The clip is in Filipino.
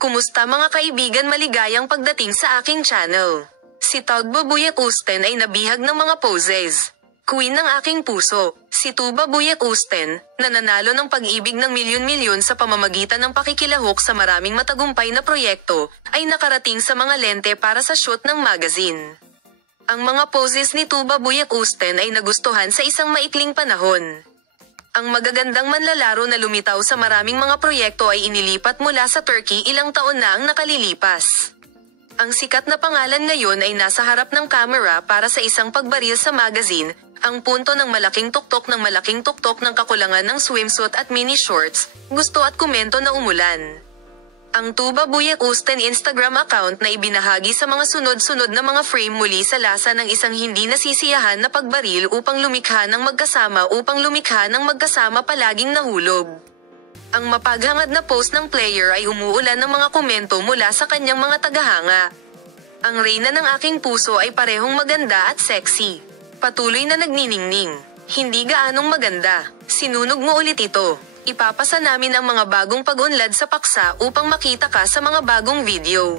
Kumusta mga kaibigan, maligayang pagdating sa aking channel. Si Tuba Buyak Usten ay nabihag ng mga poses. Queen ng aking puso, si Tuba Buyak Usten, na nanalo ng pag-ibig ng milyon-milyon sa pamamagitan ng pakikilahok sa maraming matagumpay na proyekto, ay nakarating sa mga lente para sa shoot ng magazine. Ang mga poses ni Tuba Buyak Usten ay nagustuhan sa isang maikling panahon. Ang magagandang manlalaro na lumitaw sa maraming mga proyekto ay inilipat mula sa Turkey ilang taon na ang nakalilipas. Ang sikat na pangalan ngayon ay nasa harap ng camera para sa isang pagbaril sa magazine, ang punto ng malaking tuktok ng kakulangan ng swimsuit at mini shorts, gusto at komento na umulan. Ang Tuba Buyak Usten Instagram account na ibinahagi sa mga sunod-sunod na mga frame muli sa lasa ng isang hindi nasisiyahan na pagbaril upang lumikha ng magkasama palaging nahulog. Ang mapaghangad na post ng player ay umuulan ng mga komento mula sa kanyang mga tagahanga. Ang reyna ng aking puso ay parehong maganda at sexy. Patuloy na nagniningning. Hindi gaanong maganda. Sinunog mo ulit ito. Ipapasa namin ang mga bagong pag-unlad sa paksa upang makita ka sa mga bagong video.